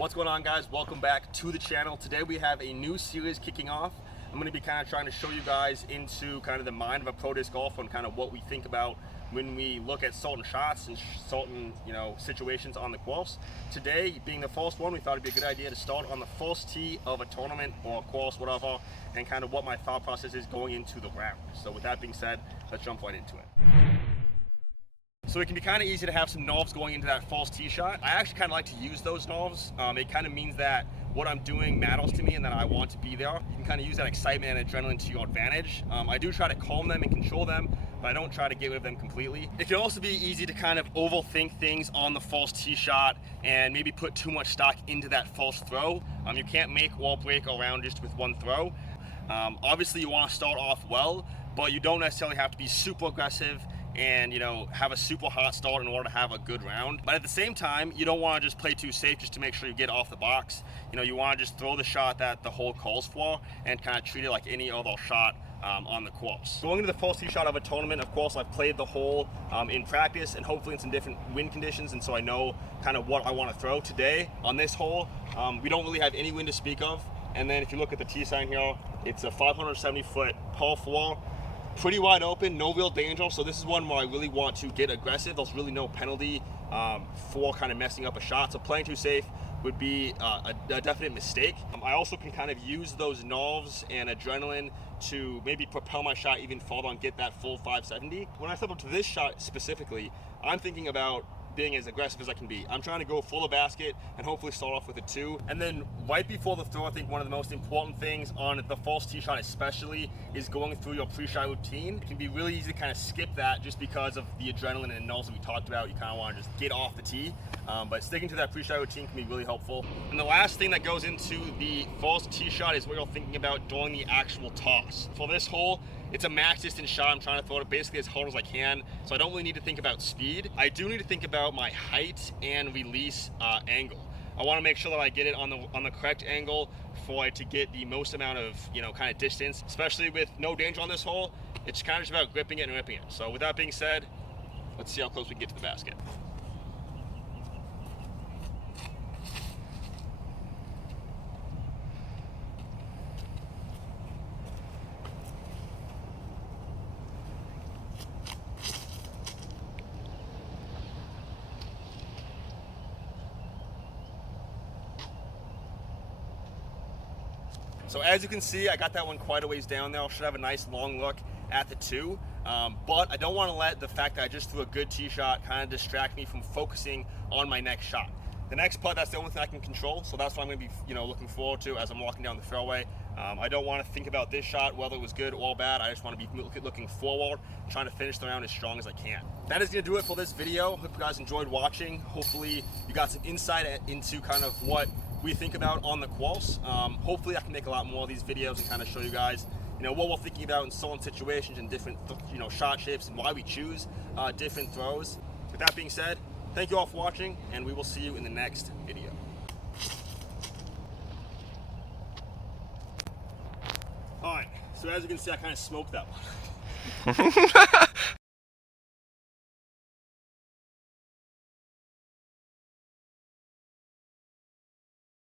What's going on, guys? Welcome back to the channel. Today we have a new series kicking off. I'm going to be kind of trying to show you guys into kind of the mind of a pro disc golfer and kind of what we think about when we look at certain shots and certain, situations on the course. Today, being the first one, we thought it'd be a good idea to start on the first tee of a tournament or a course, whatever, and kind of what my thought process is going into the round. So with that being said, let's jump right into it. So it can be kind of easy to have some nerves going into that false tee shot. I actually kind of like to use those nerves. It kind of means that what I'm doing matters to me and that I want to be there. You can kind of use that excitement and adrenaline to your advantage. I do try to calm them and control them, but I don't try to get rid of them completely. It can also be easy to kind of overthink things on the false tee shot and maybe put too much stock into that false throw. You can't make or break a round just with one throw. Obviously you want to start off well, but you don't necessarily have to be super aggressive and have a super hot start in order to have a good round. But at the same time, you don't want to just play too safe just to make sure you get off the box. You want to just throw the shot that the hole calls for and kind of treat it like any other shot on the course. Going into the first tee shot of a tournament, of course, I've played the hole in practice and hopefully in some different wind conditions, and so I know kind of what I want to throw. Today on this hole, we don't really have any wind to speak of, and then if you look at the tee sign here, it's a 570-foot par 4. Pretty wide open, no real danger, so this is one where I really want to get aggressive. There's really no penalty for kind of messing up a shot, so playing too safe would be a definite mistake. I also can kind of use those nerves and adrenaline to maybe propel my shot even further and get that full 570. When I step up to this shot specifically, I'm thinking about being as aggressive as I can be. I'm trying to go full of basket and hopefully start off with a 2. And then right before the throw, I think one of the most important things on the false tee shot especially is going through your pre-shot routine. It can be really easy to kind of skip that just because of the adrenaline and nerves that we talked about. You kind of want to just get off the tee, but sticking to that pre-shot routine can be really helpful. And the last thing that goes into the false tee shot is what you're thinking about during the actual toss. For this hole, it's a max distance shot. I'm trying to throw it basically as hard as I can, so I don't really need to think about speed. I do need to think about my height and release angle. I want to make sure that I get it on the correct angle for it to get the most amount of kind of distance, especially with no danger on this hole. It's kind of just about gripping it and ripping it. So with that being said, let's see how close we can get to the basket. So as you can see, I got that one quite a ways down there. I should have a nice long look at the 2, but I don't want to let the fact that I just threw a good tee shot kind of distract me from focusing on my next shot. The next putt, that's the only thing I can control, so that's what I'm going to be looking forward to as I'm walking down the fairway. I don't want to think about this shot, whether it was good or bad. I just want to be looking forward, trying to finish the round as strong as I can. That is going to do it for this video. Hope you guys enjoyed watching. Hopefully you got some insight into kind of what we think about on the course. Hopefully I can make a lot more of these videos and kind of show you guys what we're thinking about in certain situations and different shot shapes and why we choose different throws. With that being said, thank you all for watching, and we will see you in the next video. Alright, so as you can see, I kind of smoked that one.